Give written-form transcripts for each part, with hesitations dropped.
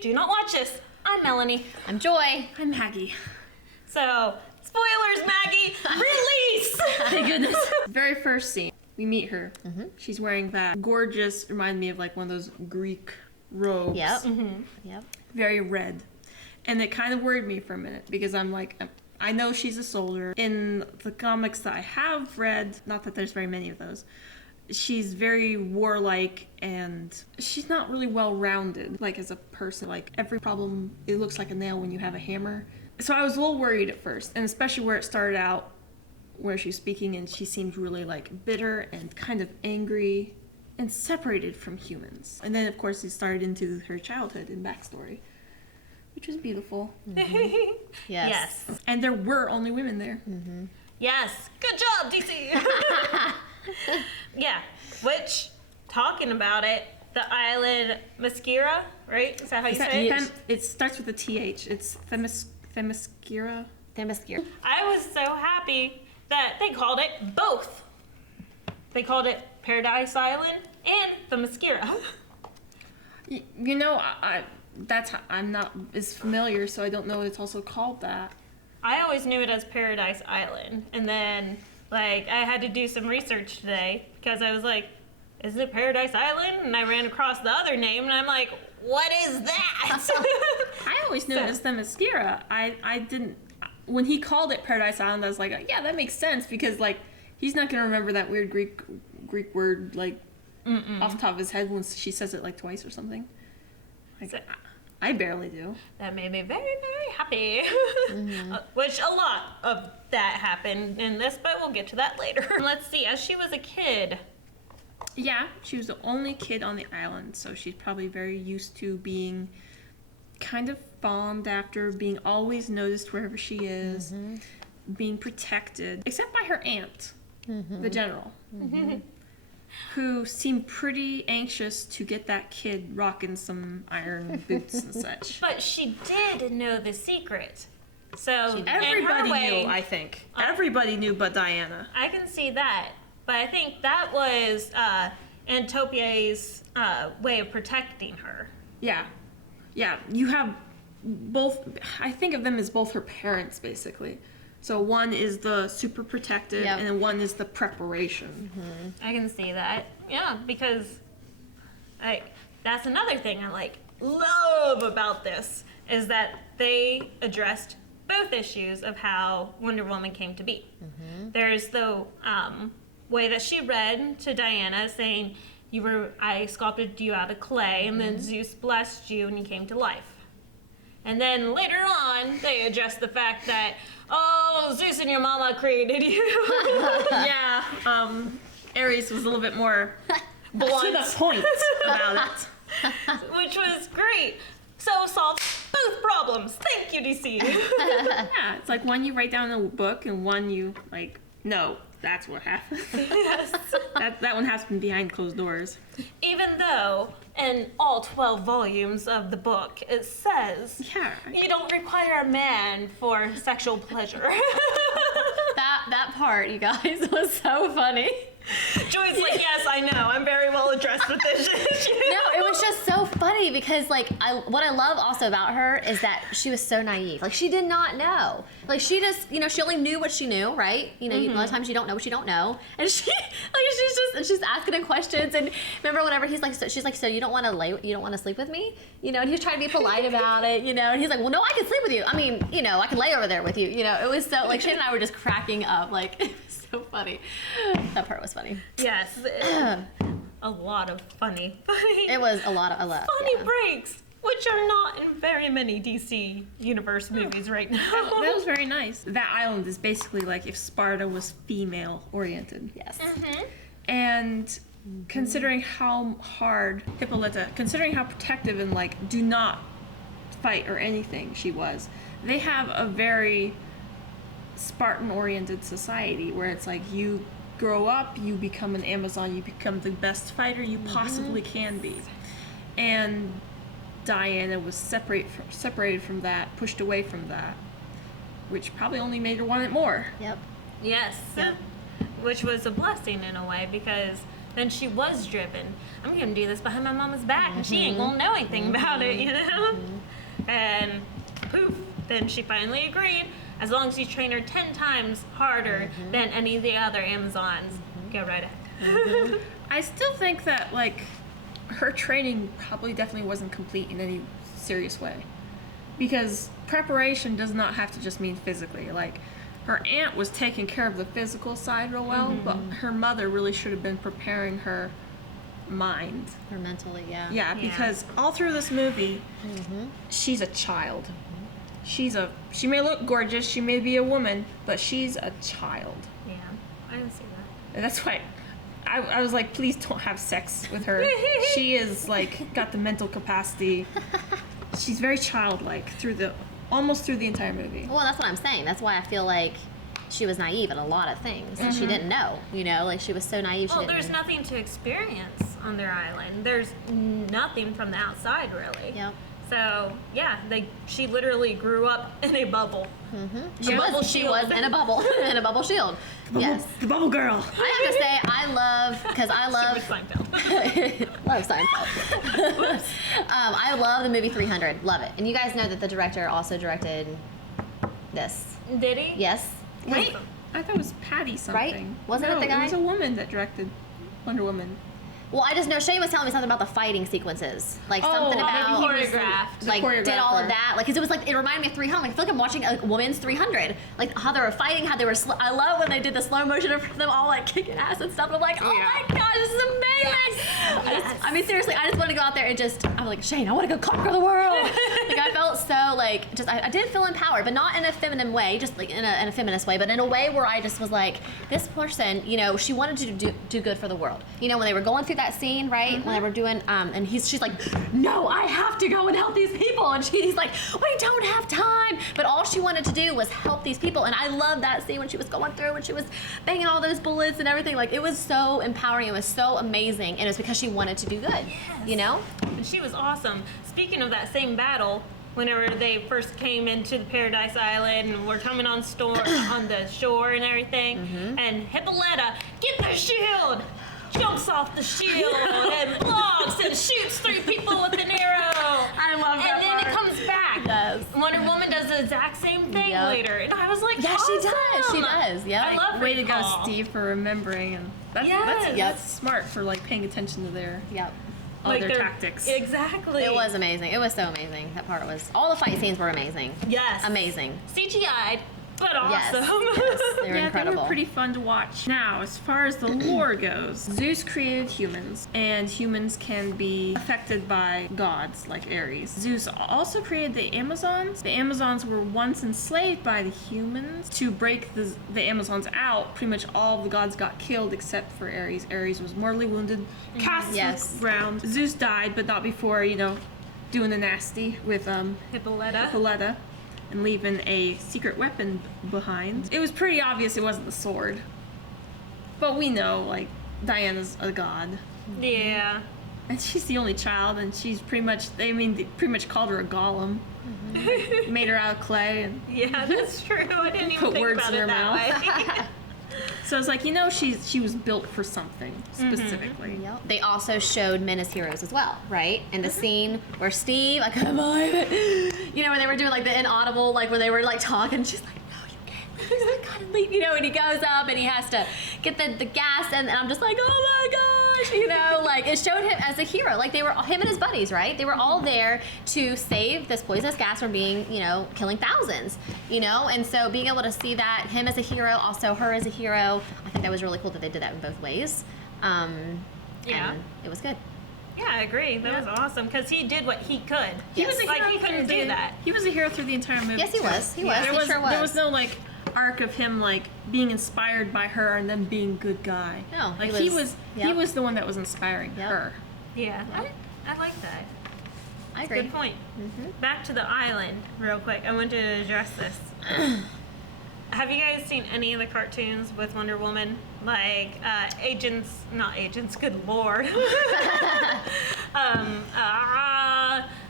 do not watch this. I'm Melanie. I'm Joy. I'm Maggie. So, spoilers, Maggie! Release! Thank goodness. Very first scene, we meet her. She's wearing that gorgeous, remind me of like one of those Greek robes. Yep. Yep. Very red. And it kind of worried me for a minute because I'm like, I know she's a soldier. In the comics that I have read, not that there's very many of those, she's very warlike and she's not really well-rounded, like as a person. Like every problem, it looks like a nail when you have a hammer. So I was a little worried at first, and especially where it started out, where she's speaking and she seemed really like bitter and kind of angry and separated from humans. And then of course it started into her childhood and backstory, which was beautiful. Yes. And there were only women there. Yes. Good job, DC! Yeah. Which, talking about it, the island Themyscira, right? Is that how you say it? It starts with a TH. It's Themyscira. Themyscira. I was so happy that they called it both. They called it Paradise Island and Themyscira. You know, I'm not as familiar, so I don't know it's also called that. I always knew it as Paradise Island, and then like I had to do some research today because I was like, is it Paradise Island? And I ran across the other name, and I'm like, what is that? I always knew it as Themyscira. I didn't. When he called it Paradise Island, I was like, yeah, that makes sense because like he's not gonna remember that weird Greek word like off the top of his head once she says it like twice or something. Like, I barely do. That made me very, very happy. Which a lot of that happened in this, but we'll get to that later. Let's see, as she was a kid. Yeah, she was the only kid on the island, so she's probably very used to being kind of fawned after, being always noticed wherever she is, being protected, except by her aunt, the general, who seemed pretty anxious to get that kid rocking some iron boots and such. But she did know the secret. So Everybody knew, I think. Everybody knew but Diana. I can see that. But I think that was Antopie's way of protecting her. Yeah. Yeah, you have both, I think of them as both her parents, basically. So one is the super protective, and then one is the preparation. I can see that. Yeah, because that's another thing I love about this, is that they addressed both issues of how Wonder Woman came to be. There's the way that she read to Diana saying, I sculpted you out of clay, and then Zeus blessed you and you came to life. And then later on, they address the fact that, Zeus and your mama created you. Yeah, Ares was a little bit more blunt to the point about it. Which was great. So solved both problems. Thank you, DC. Yeah, it's like one you write down in a book and one you, no, that's what happened. Yes. That one happened behind closed doors. Even though in all 12 volumes of the book it says you don't require a man for sexual pleasure. That part, you guys, was so funny. Joy's like, yes, I know. I'm very well addressed with this issue. No, it was just so funny because, what I love also about her is that she was so naive. Like, she did not know. Like, she just, she only knew what she knew, right? A lot of times you don't know what you don't know. And she's asking him questions. And remember, whenever she's like, so you don't want to sleep with me? And he's trying to be polite about it, and he's like, well, no, I can sleep with you. I mean, I can lay over there with you. It was so, Shannon and I were just cracking up, so funny. That part was funny. Yes. A lot of funny. It was a lot of funny breaks, which are not in very many DC Universe movies right now. That was very nice. That island is basically like if Sparta was female-oriented. Yes. And considering how hard Hippolyta, considering how protective and do not fight or anything she was, they have a very Spartan-oriented society where it's like you grow up, you become an Amazon, you become the best fighter you possibly can be. And Diana was separated from that, pushed away from that, which probably only made her want it more. Yep. Yes. Yep. which was a blessing in a way because then she was driven. I'm gonna do this behind my mama's back, and she ain't gonna know anything about it, you know. And poof, then she finally agreed. As long as you train her 10 times harder than any of the other Amazons, go right ahead. I still think that, like, her training probably definitely wasn't complete in any serious way. Because preparation does not have to just mean physically. Like, her aunt was taking care of the physical side real well, but her mother really should have been preparing her mind. Or mentally, yeah. Yeah, because all through this movie, she's a child. She may look gorgeous, she may be a woman, but she's a child. Yeah, I didn't see that. And that's why I was like, please don't have sex with her. She is, like, got the mental capacity. She's very childlike almost through the entire movie. Well, that's what I'm saying. That's why I feel like she was naive in a lot of things. She didn't know, you know? Like, she was so naive. Well, there's nothing to experience on their island. There's nothing from the outside, really. Yep. So, yeah, she literally grew up in a bubble. She was in a bubble, in a bubble shield. Yes. The bubble girl. I have to say, I love Seinfeld. love Seinfeld. I love the movie 300. Love it. And you guys know that the director also directed this. Did he? Yes. Wait, I thought it was Patty something. Right? Wasn't it the guy? It was a woman that directed Wonder Woman. Well, I just know Shane was telling me something about the fighting sequences, like something about choreographed. like did all of choreographer. that, like 'cause it was like it reminded me of 300. Like, I feel like I'm watching a woman's 300, like how they were fighting, how they were. I love when they did the slow motion of them all like kicking ass and stuff. I'm like, oh my gosh, this is amazing. I mean, seriously, I just want to go out there and just. I'm like, Shane, I want to go conquer the world. Like, I felt so like just I did feel empowered, but not in a feminine way, just like in a feminist way, but in a way where I just was like, this person, you know, she wanted to do good for the world. You know, when they were going through that scene, right? When they were doing, and she's like, no, I have to go and help these people. And he's like, we don't have time. But all she wanted to do was help these people. And I love that scene when she was going through and she was banging all those bullets and everything. Like, it was so empowering. It was so amazing. And it was because she wanted to do good, you know? And she was awesome. Speaking of that same battle, whenever they first came into the Paradise Island and were coming on the shore and everything, and Hippolyta, get the shield! Jumps off the shield and blocks and shoots 3 people with an arrow. I love that And then part. it comes back. Yes. Wonder Woman does the exact same thing later. And I was like, Yeah, awesome. she does. Yeah. I love Way to go, recall. Steve, for remembering, and Yes. that's smart for, like, paying attention to their Yep. all Like their they're- tactics. Exactly. It was amazing. It was so amazing. That part was, all the fight scenes were amazing. Yes. Amazing. CGI'd, but Yes. awesome. Yes. They were Yeah, incredible. they were pretty fun to watch. Now, as far as the lore goes, Zeus created humans, and humans can be affected by gods like Ares. Zeus also created the Amazons. The Amazons were once enslaved by the humans. To break the Amazons out, pretty much all of the gods got killed except for Ares. Ares was mortally wounded, cast Yes. to the ground. Zeus died, but not before, doing the nasty with Hippolyta. Hippolyta and leaving a secret weapon behind. It was pretty obvious it wasn't the sword. But we know, like, Diana's a god. Yeah. And she's the only child, and she's they pretty much called her a golem. Made her out of clay. And Yeah, that's true. I didn't even Put think words about in it her that mouth. way. so it's like, she was built for something specifically. Yep. They also showed men as heroes as well, right? And the scene where Steve, I couldn't believe it. You know, where they were doing like the inaudible, like where they were like talking, she's like, no, you can't leave. He's like, gotta leave. You know, and he goes up and he has to get the gas, and I'm just like, oh my gosh, you know, like it showed him as a hero. Like they were, him and his buddies, right? They were all there to save this poisonous gas from being, killing thousands, and so being able to see that, him as a hero, also her as a hero, I think that was really cool that they did that in both ways. Yeah. And it was good. Yeah, I agree. That was awesome because he did what he could. He was a like hero he couldn't through do the- that. He was a hero through the entire movie. Yes, he too. was. He was. There He was, sure was. There was no like arc of him like being inspired by her and then being good guy. No, like he he was- was yep. the one that was inspiring Yep. her. Yeah, I like that. I agree. Good point. Back to the island, real quick. I wanted to address this. Have you guys seen any of the cartoons with Wonder Woman? Like not agents, good lord.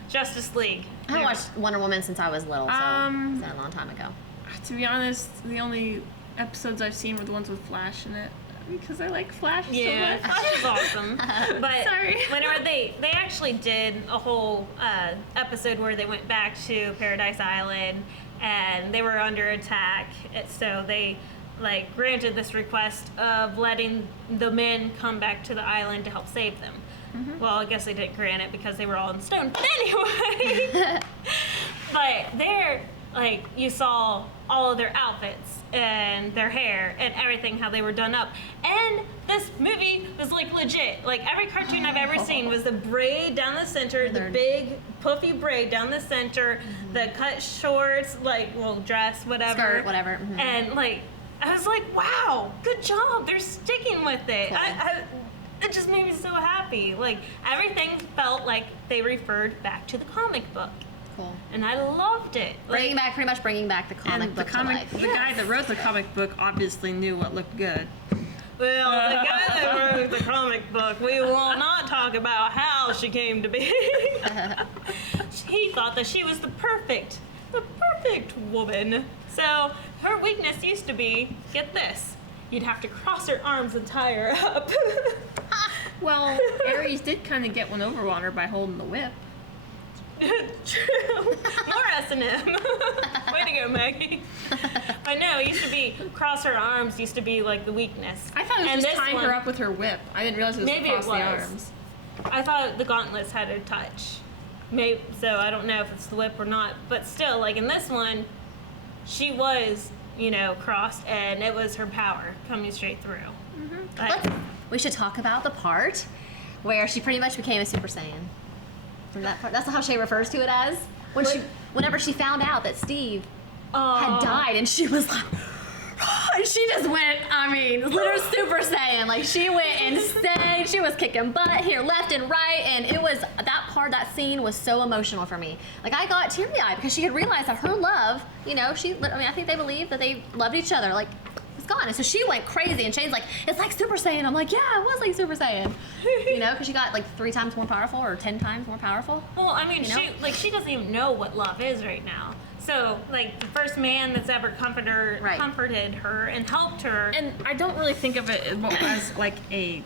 Justice League. I haven't watched Wonder Woman since I was little, so it's been a long time ago. To be honest, the only episodes I've seen were the ones with Flash in it. Because I like Flash Yeah, so much. Flash is awesome. But Sorry. whenever they actually did a whole episode where they went back to Paradise Island and they were under attack, so they like granted this request of letting the men come back to the island to help save them. Well, I guess they didn't grant it because they were all in stone. But anyway, but there, like, you saw all of their outfits and their hair and everything, how they were done up. And this movie was like legit. Like every cartoon I've ever seen was the braid down the center, the big puffy braid down the center, the cut shorts, like, well, dress, whatever. Skirt, whatever. And like, I was like, wow, good job. They're sticking with it. Cool. It just made me so happy. Like, everything felt like they referred back to the comic book. Cool. And I loved it. Pretty much bringing back the comic And book the to life. guy that wrote the comic book obviously knew what looked good. Well, the guy that wrote the comic book, we will not talk about how she came to be. He thought that she was the perfect woman. So her weakness used to be, get this, you'd have to cross her arms and tie her up. Well, Ares did kind of get one over on her by holding the whip. True. More S&M. Way to go, Maggie. I know, it used to be, cross her arms used to be like the weakness. I thought it was And just this tying one- her up with her whip. I didn't realize it was Maybe across it the was. arms. I thought the gauntlets had a touch. Maybe, so I don't know if it's the whip or not. But still, like in this one, she was, crossed, and it was her power coming straight through. Like, We should talk about the part where she pretty much became a Super Saiyan. From that part, that's how she refers to it as. Whenever she found out that Steve had died, and she was like, and she just went, literally Super Saiyan. Like, she went insane. She was kicking butt here, left and right, and it was, that scene was so emotional for me. Like, I got teary-eyed because she had realized that her love, I think they believed that they loved each other. Like, it's gone. And so she went crazy, and Shane's like, it's like Super Saiyan. I'm like, yeah, it was like Super Saiyan. Because she got like 3 times more powerful or 10 times more powerful. well, she doesn't even know what love is right now. So, like, the first man that's ever comforted her and helped her. And I don't really think of it as like a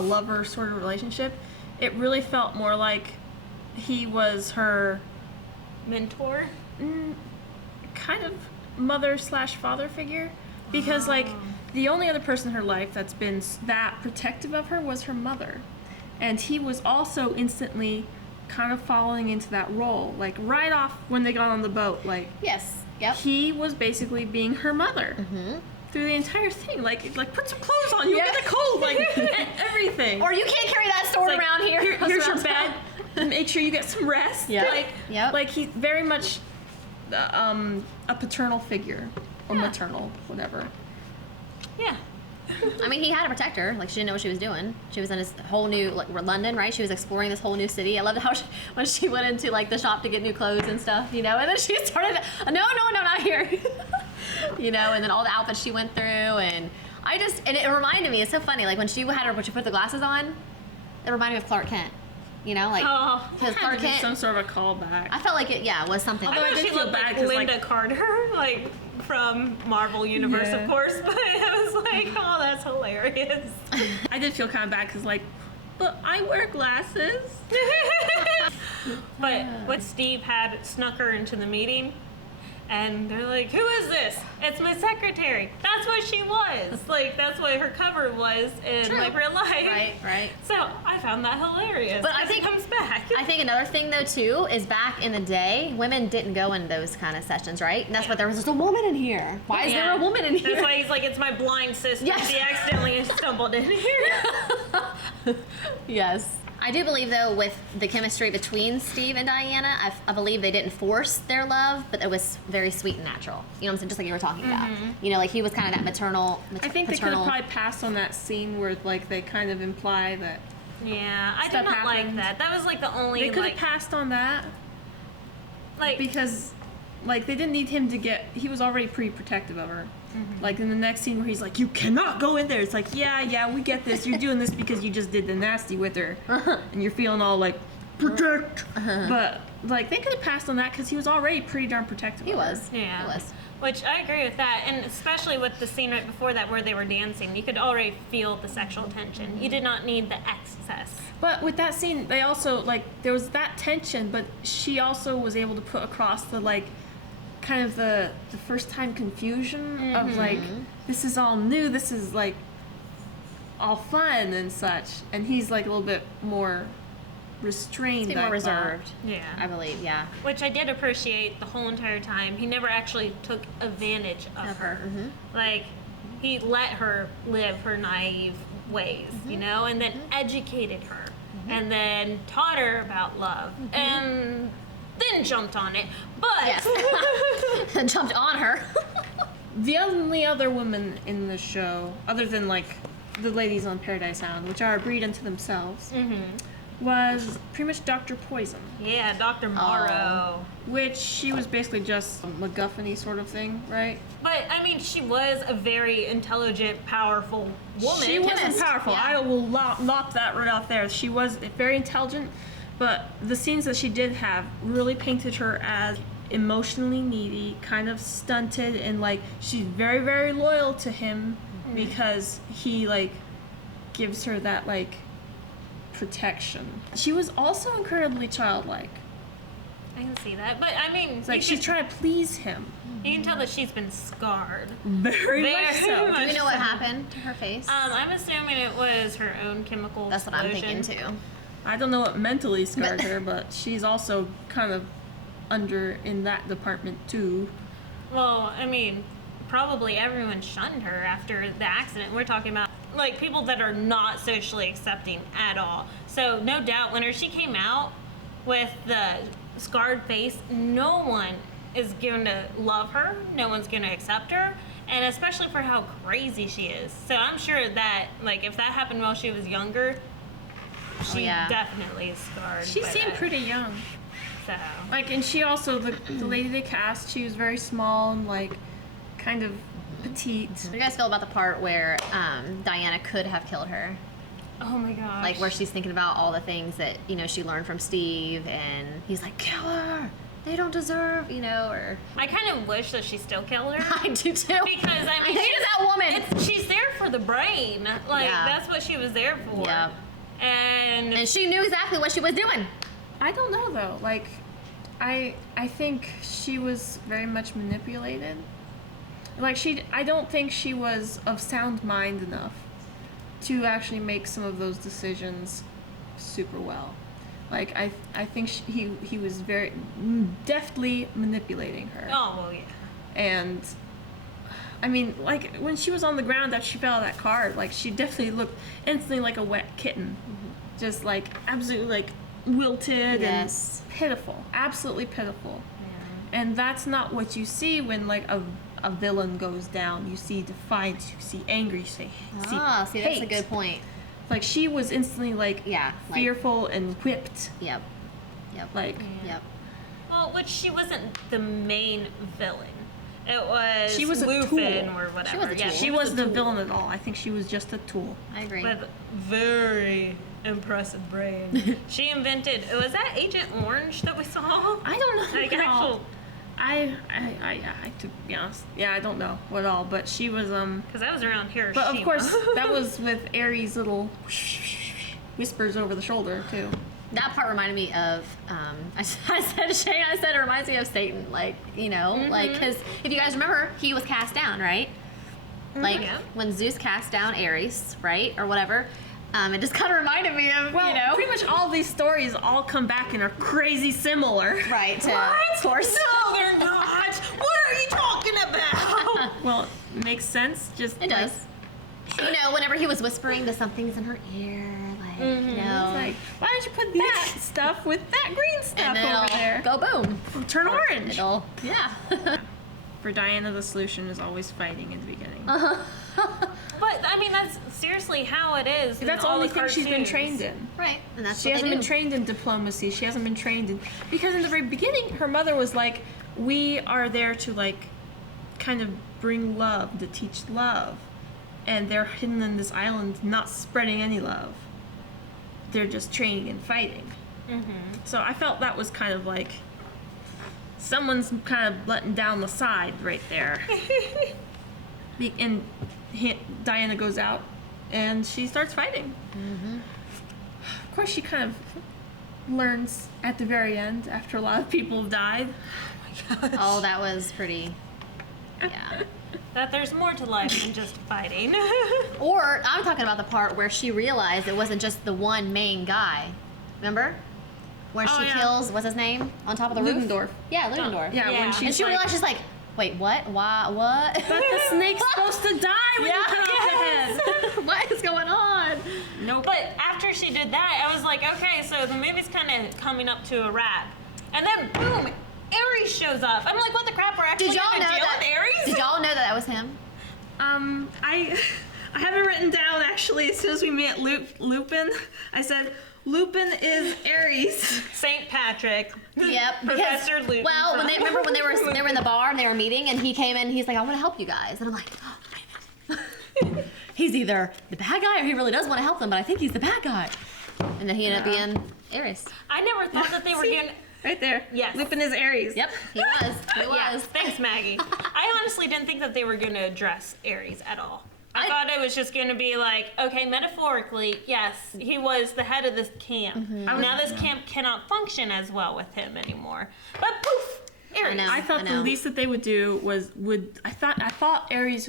lover sort of relationship. It really felt more like he was her mentor. kind of mother/father figure, because like the only other person in her life that's been that protective of her was her mother, and he was also instantly kind of falling into that role, like right off when they got on the boat. Like, Yes. Yep. he was basically being her mother through the entire thing. Like put some clothes on, you'll get a cold, like everything. Or you can't carry that sword Like, around here. Here's your bed. Make sure you get some rest. Yep. Like he's very much a paternal figure or maternal, whatever. Yeah. He had to protect her. Like, she didn't know what she was doing. She was in this whole new, like, London, right? She was exploring this whole new city. I loved how when she went into, like, the shop to get new clothes and stuff, and then she started, no, not here. And then all the outfits she went through, and and it reminded me, it's so funny, like, when she put the glasses on, it reminded me of Clark Kent. Because Clark Kent, Some sort of a callback. I felt like it, was something. Although I I know did she feel looked bad like 'cause, Linda Carter, like from Marvel Universe, Yeah. of course. But I was like, oh, that's hilarious. I did feel kind of bad because, like, but I wear glasses. But what Steve had snuck her into the meeting, and they're like, who is this? It's my secretary. That's what she was. Like, that's what her cover was in True. like real life. Right. So I found that hilarious. But I 'cause think- it comes back. I think another thing, though, too, is back in the day, women didn't go in those kind of sessions, right? And that's why there was just a woman in here. Why is there a woman in here? That's why he's like, it's my blind sister. Yes. She accidentally stumbled in here. Yes. I do believe, though, with the chemistry between Steve and Diana, I believe they didn't force their love, but it was very sweet and natural. You know what I'm saying? Just like you were talking about. Like, he was kind of that maternal. I think they could have probably passed on that scene where, like, they kind of imply that Yeah, I did Stuff not like happened. that. That was like the only they could like have passed on that like because, like, they didn't need him to get. He was already pretty protective of her. Like in the next scene where he's like, "You cannot go in there." It's like, yeah, we get this. You're doing this because you just did the nasty with her, and you're feeling all like protect. But like they could have passed on that because he was already pretty darn protective. He of her. was. Yeah. He was. Which I agree with that, and especially with the scene right before that where they were dancing, you could already feel the sexual tension. You did not need the excess. But with that scene, they also, like, there was that tension, but she also was able to put across the, like, kind of the first time confusion of, like, this is all new, this is, like, all fun and such. And he's, like, a little bit more restrained. He's more reserved. Yeah. I believe, yeah. Which I did appreciate the whole entire time. He never actually took advantage of her. Mm-hmm. Like, he let her live her naive ways, you know, and then educated her, and then taught her about love, and then jumped on it. But Yes. And jumped on her. The only other woman in the show, other than, like, the ladies on Paradise Island, which are a breed unto themselves, was pretty much Dr. Poison. yeah, Dr. Morrow. Which she was basically just a MacGuffin-y sort of thing, right? But I mean, she was a very intelligent, powerful woman. She wasn't Chemist, powerful. yeah. I will lop that right off there. She was very intelligent, but the scenes that she did have really painted her as emotionally needy, kind of stunted, and, like, she's very, very loyal to him because he, like, gives her that, like, protection. She was also incredibly childlike. I can see that, but I mean, It's like she's trying to please him. you can tell that she's been scarred. Very much so. much Do we know what happened to her face? I'm assuming it was her own chemical That's what I'm explosion. thinking too. I don't know what mentally scarred her, but she's also kind of under in that department too. Well, I mean, probably everyone shunned her after the accident. We're talking about, like, people that are not socially accepting at all. So, no doubt, whenever she came out with the scarred face, no one is going to love her. No one's going to accept her. And especially for how crazy she is. So, I'm sure that, like, if that happened while she was younger, she yeah. definitely is scarred. She by seemed that. pretty young. So, Like, and she also, the lady they cast, she was very small and, like, kind of petite. How do you guys feel about the part where Diana could have killed her? oh my gosh. Like where she's thinking about all the things that, you know, she learned from Steve, and he's like, kill her! They don't deserve, you know, or... I kind of wish that she still killed her. I do too. Because, I mean, hated that woman! she's there for the brain. Like, Yeah. that's what she was there for. Yeah. And And she knew exactly what she was doing. I don't know, though. Like, I think she was very much manipulated. Like, I don't think she was of sound mind enough to actually make some of those decisions super well. Like, I think he was very deftly manipulating her. oh, well, yeah. And I mean, like, when she was on the ground after she fell out of that car, like, she definitely looked instantly like a wet kitten. Just, like, absolutely, like, wilted Yes. and pitiful. Absolutely pitiful. And that's not what you see when, like, a villain goes down. You see defiance, you see anger, you see Ah, see, that's a hate. good point. Like, she was instantly, like, Yeah, like- fearful and whipped. Yep. Yep. Like, Yep. Well, which she wasn't the main villain. It was She was a Lupin tool. or whatever. She was a Yeah, tool. she was wasn't a tool villain at all. I think she was just a tool. I agree. with very impressive brain. She invented. Was that Agent Orange that we saw? I don't know. Like at all. actual, I to be honest, yeah, I don't know what all, but she was because I was around here. But of course, that was with Aries' little whispers over the shoulder too. That part reminded me of, I said to Shane, I said it reminds me of Satan. Like, you know, like, because if you guys remember, he was cast down, right? Like, Yeah. when Zeus cast down Ares, right? Or whatever. It just kind of reminded me of, Well, you know. pretty much all these stories all come back and are crazy similar. Right. What? Of course. No, they're not. What are you talking about? Well, makes sense. Just It does. You know, whenever he was whispering the something's in her ear, like, you know. Like, why don't you put that stuff with that green stuff and then over it'll there? go boom. Turn orange. It'll, yeah. For Diana, the solution is always fighting in the beginning. But I mean, that's seriously how it is. in That's the all only the thing she's been cartoons. trained in. Right. And that's She what hasn't they been do. trained in diplomacy. She hasn't been trained in, because in the very beginning, her mother was like, "We are there to, like, kind of bring love, to teach love, and they're hidden in this island, not spreading any love. They're just training and fighting." So I felt that was kind of like someone's kind of letting down the side right there. And Diana goes out, and she starts fighting. Of course, she kind of learns at the very end, after a lot of people have died. Oh, that was pretty. Yeah. That there's more to life than just fighting. Or I'm talking about the part where she realized it wasn't just the one main guy. Remember? Where she kills, what's his name? On top of the roof? Ludendorff. Yeah, Ludendorff. Yeah, when she's And she realized, she's like, wait, what? Why? What? But the snake's supposed to die when you cut off the head. What is going on? Nope. But after she did that, I was like, okay, so the movie's kind of coming up to a wrap. And then, boom, Ares shows up. I'm like, what the crap? We're actually Did y'all going know to deal that? with Ares? Did y'all know that was him? I have it written down, actually. As soon as we met Lupin, I said, Lupin is Ares. St. Patrick. Yep. Professor Lupin. Well, when they were in the bar and they were meeting, and he came in, he's like, I want to help you guys, and I'm like, oh, he's either the bad guy or he really does want to help them, but I think he's the bad guy. And then he ended up being Ares. I never thought that they were going to... Right there. Yes. Lupin is Ares. Yep, he was. He Yeah, was. thanks, Maggie. I honestly didn't think that they were going to address Ares at all. I thought it was just going to be like, okay, metaphorically, yes, he was the head of this camp. Now this camp cannot function as well with him anymore. But poof, Ares. know. I thought the least that they would do was I thought Ares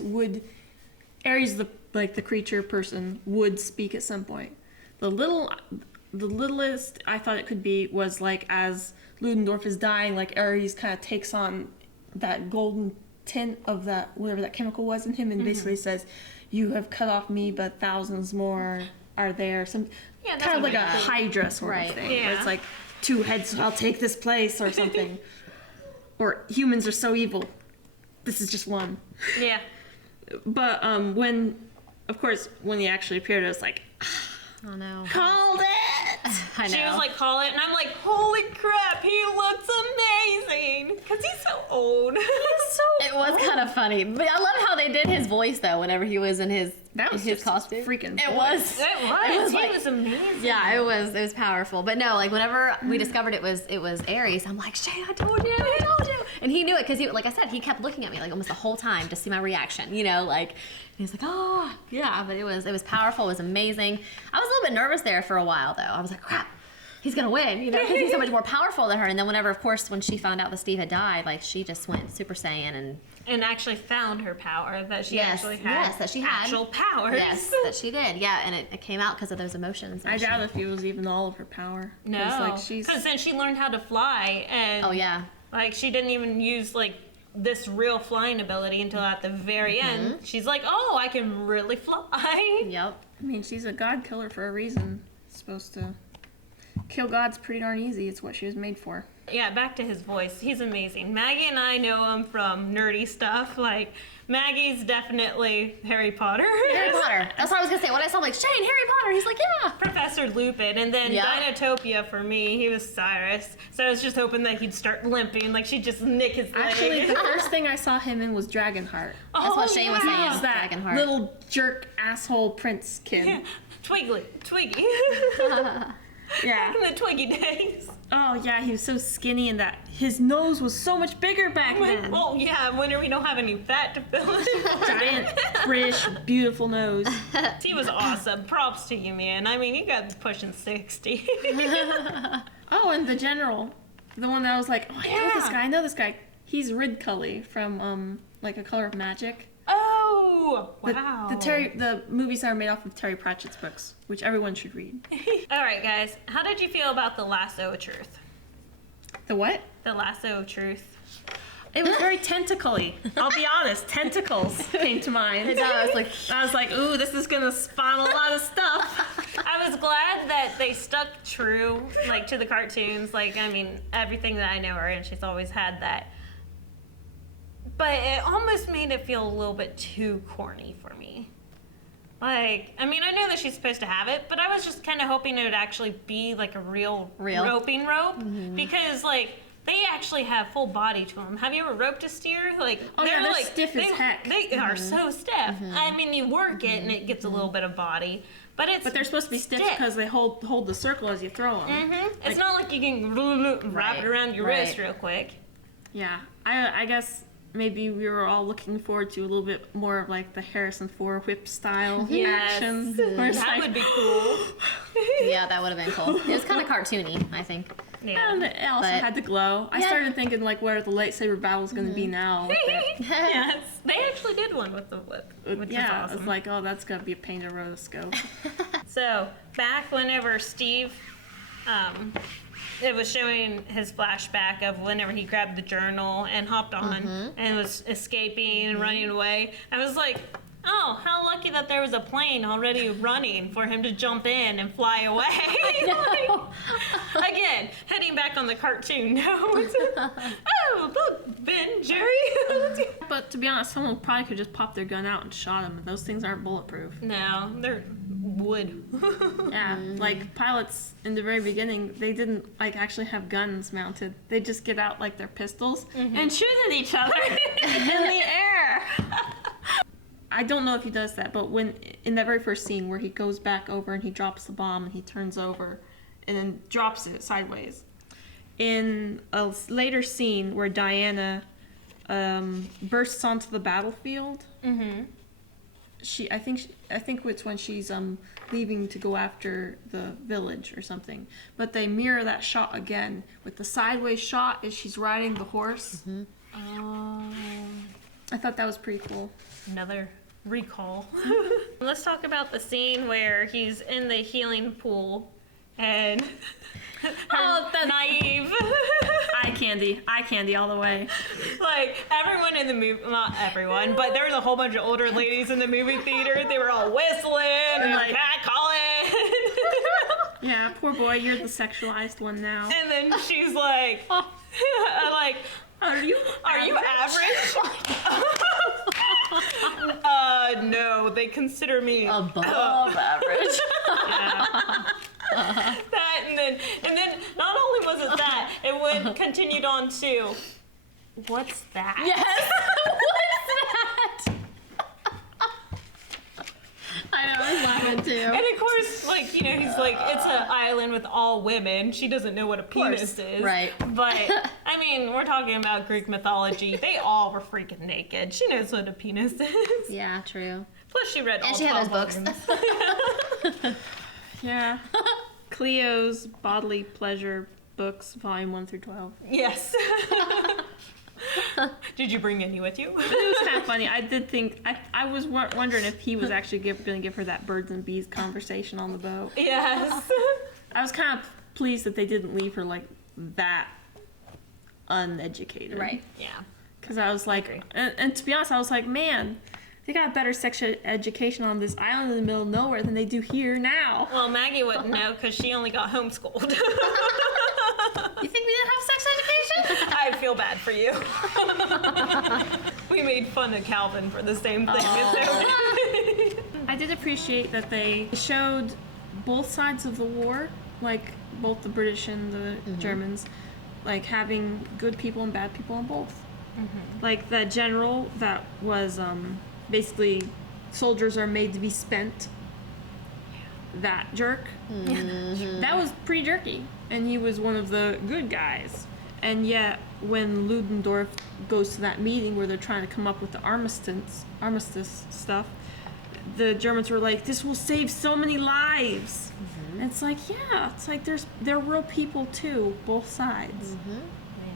the creature person would speak at some point. The littlest I thought it could be was like as Ludendorff is dying, like Ares kind of takes on that golden tint of that whatever that chemical was in him, and basically says, "You have cut off me, but thousands more are there." Some kind of like a Hydra sort of thing. Yeah. Where it's like 2 heads, I'll take this place, or something. Or humans are so evil. This is just one. Yeah. But when he actually appeared, I was like, Oh no. called it. I know. She was like, call it, and I'm like, holy crap, he looks amazing. Because he's so old. It was kind of funny, but I love how they did his voice though. Whenever he was in his just costume, freaking It voice. was. It was. like- He was amazing. Yeah, it was powerful. But no, like whenever we discovered it was Ares, I'm like, Shane, I told you. And he knew it because like I said, he kept looking at me like almost the whole time to see my reaction. You know, like he's like, oh yeah. But it was powerful. It was amazing. I was a little bit nervous there for a while though. I was like, crap. He's gonna win, you know, because he's so much more powerful than her. And then whenever, of course, when she found out that Steve had died, like she just went Super Saiyan And actually found her power, that she yes, actually had. yes, that she had actual powers. Yes, that she did. Yeah, and it came out because of those emotions. I doubt if it was even all of her power. No, like she's. because then she learned how to fly, and Oh yeah. like she didn't even use like this real flying ability until at the very end. She's like, oh, I can really fly. Yep. I mean, she's a god killer for a reason. Supposed to kill gods pretty darn easy. It's what she was made for. Yeah, back to his voice. He's amazing. Maggie and I know him from nerdy stuff. Like, Maggie's definitely Harry Potter. Harry Potter. That's what I was gonna say. When I saw him, like, Shane, Harry Potter. He's like, yeah. Professor Lupin. And then Yeah. Dinotopia for me, he was Cyrus. So I was just hoping that he'd start limping, like she'd just nick his leg. Actually, the first thing I saw him in was Dragonheart. That's what Shane was saying. He was that Dragonheart. little jerk asshole prince kid. Twiggy. Yeah. In the Twiggy days. Oh yeah, he was so skinny, and that his nose was so much bigger back then. Well, yeah, when we don't have any fat to fill it. Giant, British, beautiful nose. He was awesome. Props to you, man. I mean, you got pushing 60. Oh, and the general, the one that was like, oh, I know this guy. He's Rid Cully from like A Color of Magic. Oh, wow. The movies are made off of Terry Pratchett's books, which everyone should read. All right, guys. How did you feel about the Lasso of Truth? The what? The Lasso of Truth. It was very tentacly. I'll be honest, tentacles came to mind. I I was like, ooh, this is gonna spawn a lot of stuff. I was glad that they stuck true, like, to the cartoons. Like, I mean, everything that I know her, and she's always had that. But it almost made it feel a little bit too corny for me. Like, I mean, I know that she's supposed to have it, but I was just kind of hoping it would actually be like a real roping rope. Because, like, they actually have full body to them. Have you ever roped a steer? Like, they're like stiff as heck. They are so stiff. I mean, you work it and it gets a little bit of body, but they're supposed to be stiff because they hold the circle as you throw them. It's not like you can wrap it around your wrist real quick. Yeah, I guess maybe we were all looking forward to a little bit more of like the Harrison Ford whip style action. Where it's That like, would be cool. Yeah, that would have been cool. It was kind of cartoony, I think. Yeah. and it also But- had to glow. I Yeah. started thinking like, what are the lightsaber battles going to be now? With it? Yes, they actually did one with the whip, which is Yeah, awesome. it's like, oh, that's going to be a pain to rotoscope. So back whenever Steve, it was showing his flashback of whenever he grabbed the journal and hopped on and was escaping and running away. I was like, oh, how lucky that there was a plane already running for him to jump in and fly away. Like, again, heading back on the cartoon note. Oh, look, Ben, Jerry. But to be honest, someone probably could just pop their gun out and shot him. Those things aren't bulletproof. No, they're wood. Yeah, like pilots in the very beginning, they didn't like actually have guns mounted. They just get out like their pistols and shoot at each other in the air. I don't know if he does that, but when in that very first scene where he goes back over and he drops the bomb and he turns over and then drops it sideways. In a later scene where Diana bursts onto the battlefield, I think it's when she's leaving to go after the village or something. But they mirror that shot again with the sideways shot as she's riding the horse. I thought that was pretty cool. Another recall. Let's talk about the scene where he's in the healing pool and Oh, that's naive. eye candy all the way. Like everyone in the movie, not everyone, but there was a whole bunch of older ladies in the movie theater. They were all whistling and like catcalling. Yeah, poor boy, you're the sexualized one now. And then she's like, like, Are you average? No, they consider me Above average. that, and then not only was it that, it went continued on to, what's that? Yes. What's that? I know, I was laughing too. And of course, like, he's like, it's an island with all women. She doesn't know what a penis is. Right. But, I mean, we're talking about Greek mythology. They all were freaking naked. She knows what a penis is. Yeah, true. Plus, she read all And she had 12 those books. volumes. Yeah. Cleo's Bodily Pleasure books, volume 1 through 12. Yes. Did you bring any with you? It was kind of funny. I did think, I was wondering if he was actually going to give her that birds and bees conversation on the boat. Yes. I was kind of pleased that they didn't leave her like that uneducated. Right. Yeah. Because I was like, and to be honest, I was like, man, they got better sex education on this island in the middle of nowhere than they do here now. Well, Maggie wouldn't know because she only got homeschooled. You think we didn't have sex education? I feel bad for you. We made fun of Calvin for the same thing. I did appreciate that they showed both sides of the war, like both the British and the Germans, like having good people and bad people on both. Like the general that was basically soldiers are made to be spent. That jerk. That was pretty jerky. And he was one of the good guys. And yet, when Ludendorff goes to that meeting where they're trying to come up with the armistice stuff, the Germans were like, "This will save so many lives." And it's like, yeah, it's like they're real people too, both sides.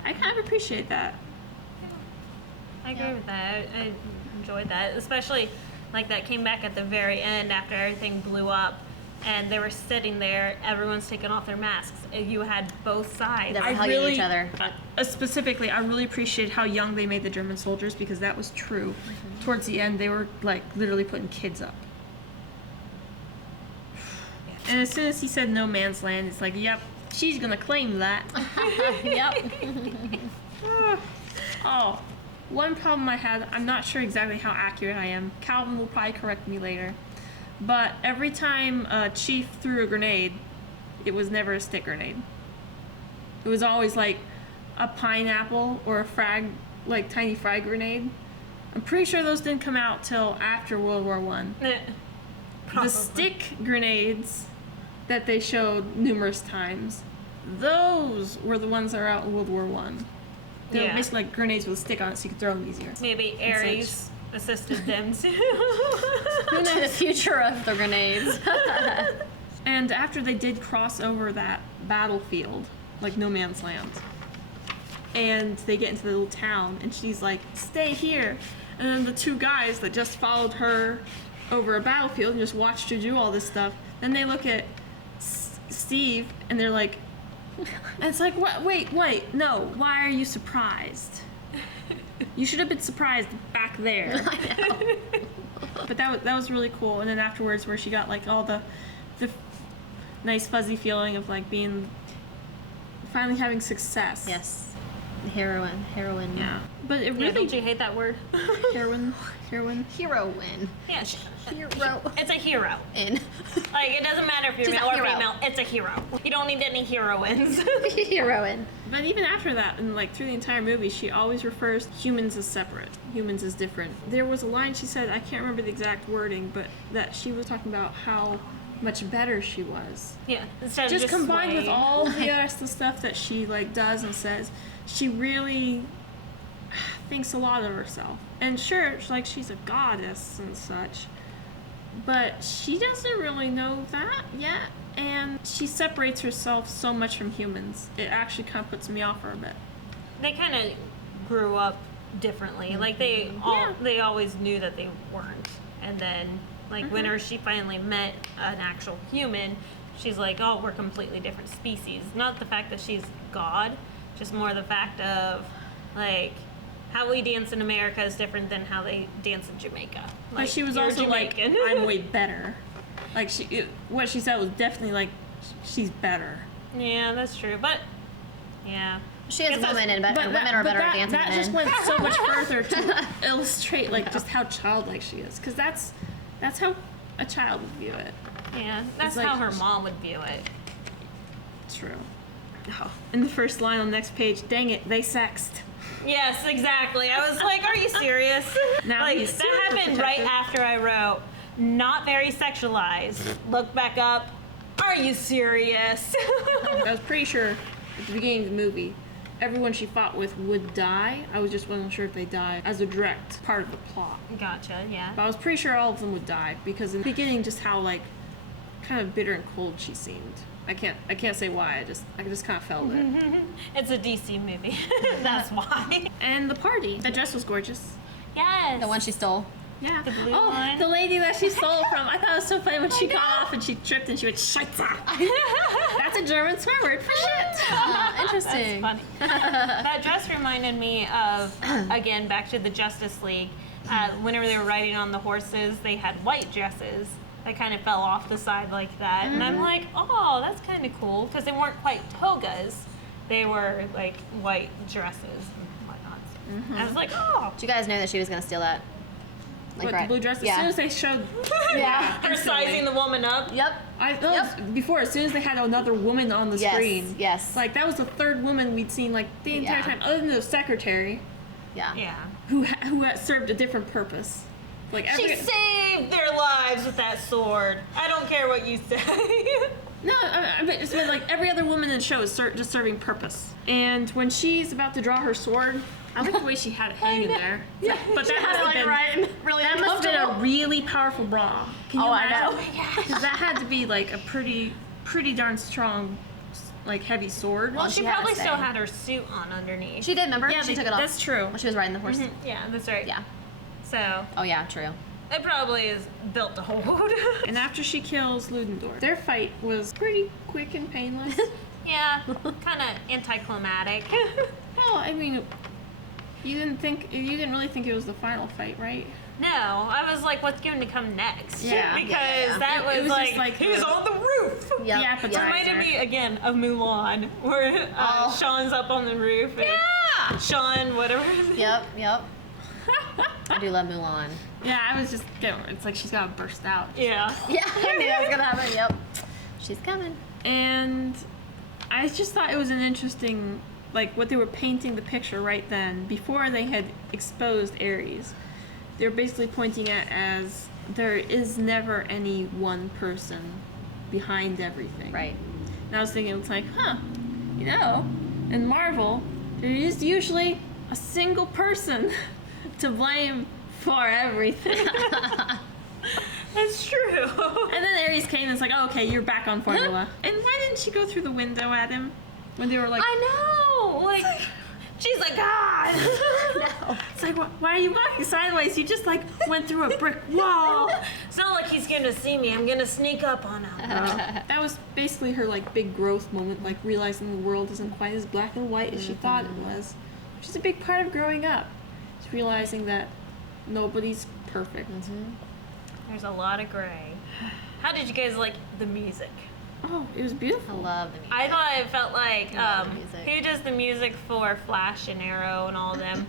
I kind of appreciate that. I agree with that. I enjoyed that, especially like that came back at the very end after everything blew up, and they were sitting there. Everyone's taking off their masks. And you had both sides. They were hugging each other. Specifically, I really appreciate how young they made the German soldiers because that was true. Towards the end, they were like literally putting kids up. And as soon as he said no man's land, it's like, yep, she's gonna claim that. Yep. Oh, one problem I had, I'm not sure exactly how accurate I am. Calvin will probably correct me later. But every time Chief threw a grenade, it was never a stick grenade. It was always like a pineapple or a like tiny frag grenade. I'm pretty sure those didn't come out till after World War I. The stick grenades that they showed numerous times, those were the ones that are out in World War I. They were Yeah. basically like grenades with a stick on it so you could throw them easier. Maybe Ares assisted them too. Who knows the future of the grenades? And after they did cross over that battlefield, like no man's land, and they get into the little town, and she's like, stay here. And then the two guys that just followed her over a battlefield and just watched her do all this stuff, then they look at Steve and they're like, and it's like, what? Wait, no, why are you surprised? You should have been surprised back there. I know. But that was really cool. And then afterwards, where she got like all the nice fuzzy feeling of like being finally having success. Yes. Heroine. Yeah. But it Yeah, really don't you hate that word? heroine. Heroine. Yeah, Hero. it's a hero. In. Like, it doesn't matter if you're Just a male or hero. female, it's a hero. You don't need any heroines. Heroine. But even after that, and like through the entire movie, she always refers humans as separate, humans as different. There was a line she said, I can't remember the exact wording, but that she was talking about how much better she was. Yeah, instead of Just combined with swaying. all the rest of the stuff that she like does and says, she really thinks a lot of herself. And sure, like she's a goddess and such, but she doesn't really know that yet. And she separates herself so much from humans. It actually kind of puts me off her a bit. They kind of grew up differently. Like, they always knew that they weren't. And then, like, whenever she finally met an actual human, she's like, oh, we're completely different species. Not the fact that she's God, just more the fact of, like, how we dance in America is different than how they dance in Jamaica. Like, But she was you're also Jamaican. like, I'm way better. Like, what she said was definitely like, she's better. Yeah, that's true. But, yeah. She is Guess that's- women, and women are better at dancing that than just men. went so much further to illustrate like just how childlike she is, because that's how a child would view it. Yeah, that's like- how her mom would view it. True. Oh, in the first line on the next page, dang it, they sexed. Yes, exactly. I was like, are you serious? Now like, he's that super happened right protective. after I wrote, not very sexualized. Look back up. Are you serious? I was pretty sure at the beginning of the movie, everyone she fought with would die. I was just wasn't sure if they died as a direct part of the plot. Gotcha, yeah. But I was pretty sure all of them would die, because in the beginning, just how like kind of bitter and cold she seemed. I can't say why. I just kind of felt it. It's a DC movie. That's why. And the party. That dress was gorgeous. Yes. The one she stole. Yeah. The blue oh, one. the lady that she stole from. I thought it was so funny when she got off and she tripped and she went Scheiße. That's a German swear word for shit. Interesting. That's funny. That dress reminded me of, again, back to the Justice League. Whenever they were riding on the horses, they had white dresses that kind of fell off the side like that. And I'm like, oh, that's kind of cool, because they weren't quite togas. They were like white dresses and whatnot. I was like, oh. Did you guys know that she was going to steal that? Like, What, right. the blue dress? As Yeah. soon as they showed... Yeah. They're sizing the woman up. Yep. Before, as soon as they had another woman on the Yes, screen. yes. Like, that was the third woman we'd seen, like, the entire Yeah. time, other than the secretary, Yeah. Yeah. who had served a different purpose. Like, She saved their lives with that sword. I don't care what you say. No, I mean, it's been like every other woman in the show is just serving purpose. And when she's about to draw her sword, I like the way she had it hanging there. Yeah. But that must have been really that must have been a really powerful bra. Can you Oh, I imagine? know. Because that had to be like a pretty darn strong, like heavy sword. Well, she she had probably to still stay. had her suit on underneath. She did, remember? Yeah, she took it off. that's true. When she was riding the horse. Yeah, that's right. Yeah. So, Oh, yeah, true. it probably is built to hold. And after she kills Ludendorff, their fight was pretty quick and painless. Yeah, kind of anticlimactic. Well, I mean, you didn't really think it was the final fight, right? No, I was like, what's going to come next? Yeah. Because Yeah. that It was, was just like, like he was the- on the roof. Yep. The yep. appetizer. Reminded me again of Mulan, where Oh. Sean's up on the roof. And Yeah! Sean, whatever. Yep, yep. I do love Mulan. Yeah, I was just it's like she's gotta burst out. Yeah. Yeah, I knew that was gonna happen. Yep. She's coming. And I just thought it was an interesting, like, what they were painting the picture right then, before they had exposed Ares. They were basically pointing at as there is never any one person behind everything. Right. And I was thinking, it's like, in Marvel, there is usually a single person to blame for everything. It's true. And then Ares came and it's like, oh, okay, you're back on formula. And why didn't she go through the window at him when they were like? I know. Like, she's like, God. No. It's like, why are you walking sideways? You just like went through a brick wall. It's not like he's gonna see me. I'm gonna sneak up on him. That was basically her like big growth moment, like realizing the world isn't quite as black and white as she thought it was, which is a big part of growing up. It's realizing that nobody's perfect. There's a lot of gray. How did you guys like the music? Oh, it was I beautiful. love the music. I thought it felt like love the music. who does the music for Flash and Arrow and all of them?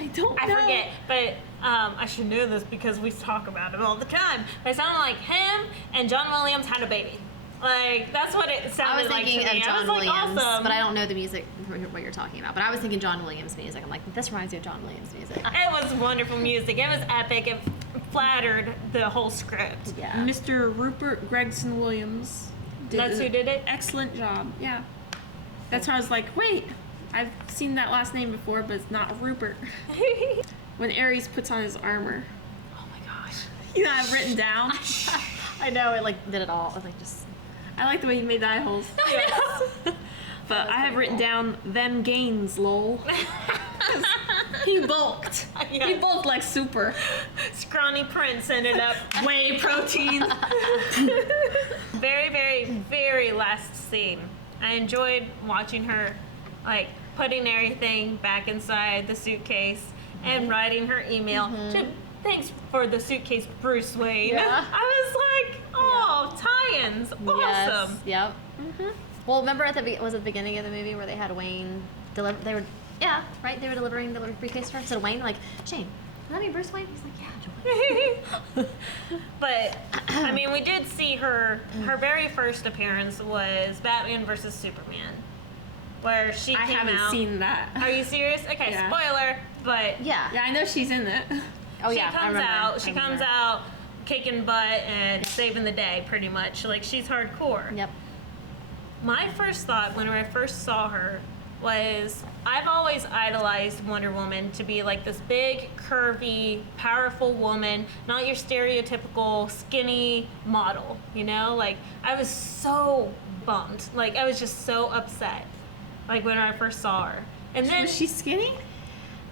I don't know. I forget, but I should know this because we talk about it all the time. But it sounded like him and John Williams had a baby. Like, that's what it I sounded was like to thinking me. of I was John like, Williams, awesome. but I don't know the music, what you're talking about. But I was thinking John Williams music. I'm like, this reminds me of John Williams music. It was wonderful music. It was epic. It flattered the whole script. Yeah. Mr. Rupert Gregson Williams. That's who did it? Excellent job. Yeah. That's how I was like, wait, I've seen that last name before, but it's not Rupert. When Ares puts on his armor. Oh my gosh. You know, I've written down. I know, it like did it all. Like just. I like the way you made the eye holes. Yes. But I have written down them gains, lol. He bulked. Yeah. He bulked like super. Scrawny Prince ended up Whey protein. very, very, very last scene. I enjoyed watching her, like, putting everything back inside the suitcase and writing her email. Thanks for the suitcase, Bruce Wayne. Yeah. I was like, oh, tie-ins, awesome. Yes. Yep. Well, remember at was it the beginning of the movie where they had Wayne deliver? They were, yeah, right. They were delivering the briefcase to her. So Wayne, like, Shane, will that be Bruce Wayne? He's like, yeah, Joy. But I mean, we did see her. Her very first appearance was Batman versus Superman, where she I came haven't out. seen that. Are you serious? Okay, Yeah. spoiler. But Yeah. Yeah, I know she's in it. Oh she yeah. I comes remember. out. She I comes remember. out kicking butt and saving the day, pretty much. Like, she's hardcore. Yep. My first thought when I first saw her was I've always idolized Wonder Woman to be like this big, curvy, powerful woman, not your stereotypical skinny model, you know? Like, I was so bummed. Like, I was just so upset, like, when I first saw her. And then Was she skinny?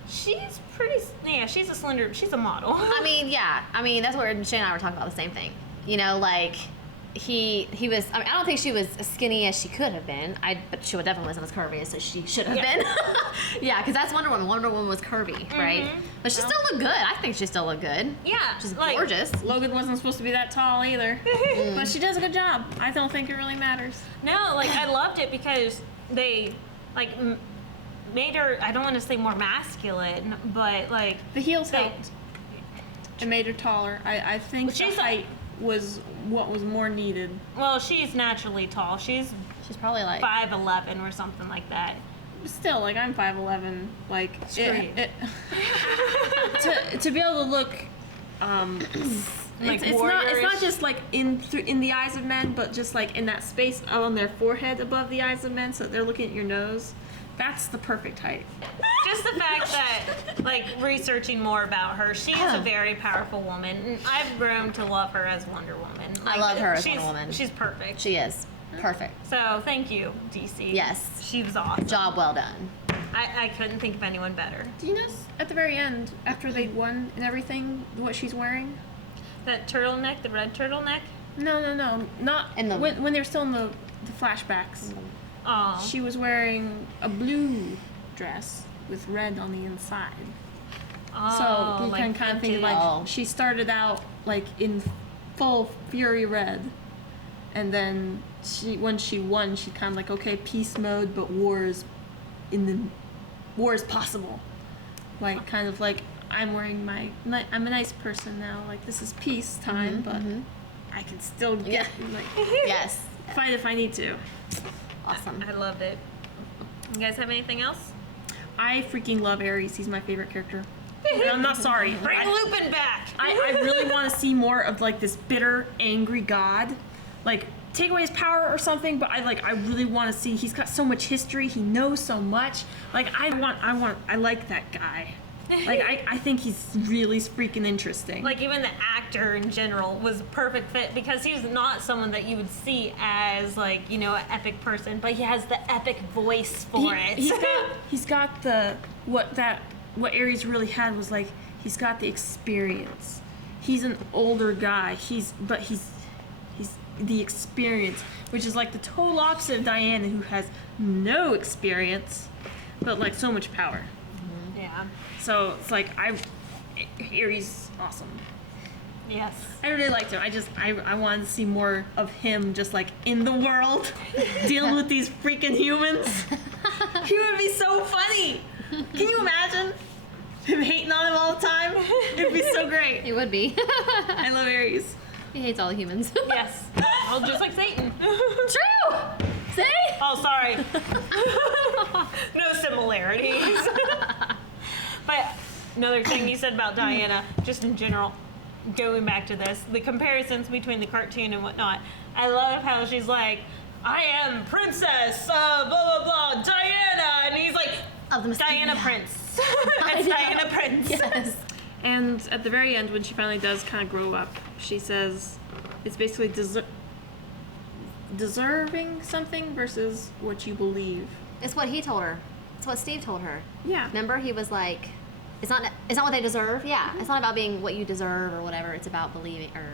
she's pretty, yeah, she's a model. I mean, yeah. I mean, that's what Shane and I were talking about the same thing. You know, like he was. I mean, I don't think she was as skinny as she could have been. But she definitely wasn't as curvy as she should have Yeah. been. Yeah, because that's Wonder Woman. Wonder Woman was curvy, right? But she still looked good. I think she still looked good. Yeah, She's like, gorgeous. Logan wasn't supposed to be that tall either. But she does a good job. I don't think it really matters. No, like, I loved it because they, like, made her, I don't want to say more masculine, but, like, The heels they, helped. It made her taller. I think Well, she's the height was what was more needed. well, she's naturally tall. She's She's probably like 5'11" or something like that. But still, like, I'm 5'11". Like, Screw to be able to look, Like, it's not warrior-ish. just like in the eyes of men, but just like in that space on their forehead above the eyes of men, so they're looking at your nose. That's the perfect height. Just the fact that, like, researching more about her, she is a very powerful woman. And I've grown to love her as Wonder Woman. I Like, love her as she's, Wonder Woman. She's perfect. she is perfect. So thank you, DC. Yes. She was awesome. Job well done. I couldn't think of anyone better. Do you notice at the very end, after they won and everything, what she's wearing? That turtleneck, the red turtleneck. No, not In the- when they're still in the flashbacks. Oh. She was wearing a blue dress with red on the inside. So you like can kind of think vintage. like Oh. she started out like in full fury red, and then when she won, she kind of like, okay, peace mode, but war is possible. Like, kind of like, I'm wearing I'm a nice person now. Like, this is peace time, but I can still get like Yes. fight if I need to. Awesome. I loved it. You guys have anything else? I freaking love Ares. He's my favorite character. And I'm not sorry. Bring Lupin back. I really want to see more of like this bitter, angry god. Like, take away his power or something, but I really want to see. He's got so much history. He knows so much. Like I like that guy. Like I think he's really freaking interesting. Like even the actor in general was a perfect fit because he's not someone that you would see as like, you know, an epic person, but he has the epic voice for it. He's got the what Ares really had was like he's got the experience. He's an older guy. He's the experience, which is like the total opposite of Diana, who has no experience, but like so much power. Yeah. So it's like Ares, awesome. Yes. I really liked him. I wanted to see more of him, just like in the world, dealing with these freaking humans. He would be so funny. Can you imagine him hating on him all the time? It'd be so great. It would be. I love Ares. He hates all the humans. Yes. Well, just like Satan. True! See? Oh, sorry. No similarities. But another thing you said about Diana, just in general, going back to this, the comparisons between the cartoon and whatnot. I love how she's like, I am Princess, blah, blah, blah, Diana. And he's like, Of the Diana Mysterious. Prince. It's Diana Prince. Yes. And at the very end, when she finally does kind of grow up, she says it's basically deserving something versus what you believe. It's what he told her. It's what Steve told her. Yeah. Remember, he was like, it's not what they deserve. Yeah, it's not about being what you deserve or whatever. It's about believing or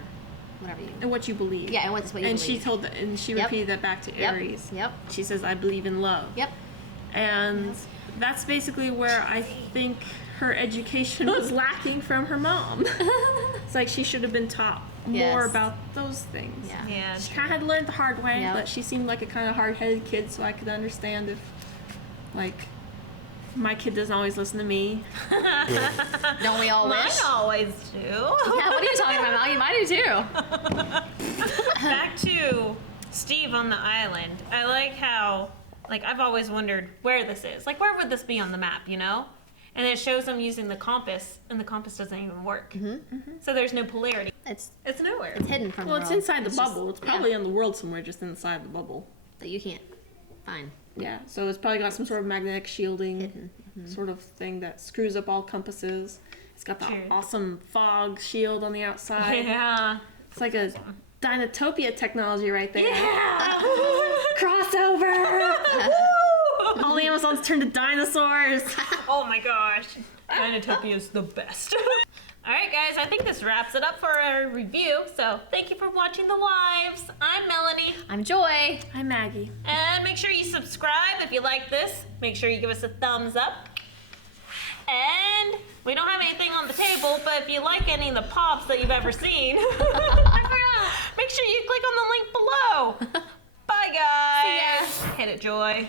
whatever you. And what you believe. Yeah, and what you and believe. she Yep. repeated that back to Yep. Ares. Yep. She says, I believe in love. Yep. And that's basically where I think her education was lacking from her mom. It's like she should have been taught more Yes. about those things. Yeah. Yeah. She kind of had learned the hard way, Yep. but she seemed like a kind of hard-headed kid, so I could understand if, like, my kid doesn't always listen to me. Don't we all Mine wish? always do. Yeah, what are you talking about, Maggie? Mine do too. Back to Steve on the island. I like how, like, I've always wondered where this is. Like, where would this be on the map, you know? And it shows them using the compass, and the compass doesn't even work. So there's no polarity. It's It's nowhere. hidden from Well, the it's world. inside the It's bubble. just- It's probably in the world somewhere, just inside the bubble. that you can't find. Yeah, so it's probably got some sort of magnetic shielding Hidden. sort of thing that screws up all compasses. It's got the True. awesome fog shield on the outside. Yeah. It's like a Dinotopia technology right there. Yeah. Crossover! All the Amazons turned to dinosaurs. Oh my gosh. Dinotopia is the best. Alright guys, I think this wraps it up for our review. So thank you for watching The Wives. I'm Melanie. I'm Joy. I'm Maggie. And make sure you subscribe if you like this. Make sure you give us a thumbs up. And we don't have anything on the table, but if you like any of the pops that you've ever seen, make sure you click on the link below. Bye guys. See ya. Hit it, Joy.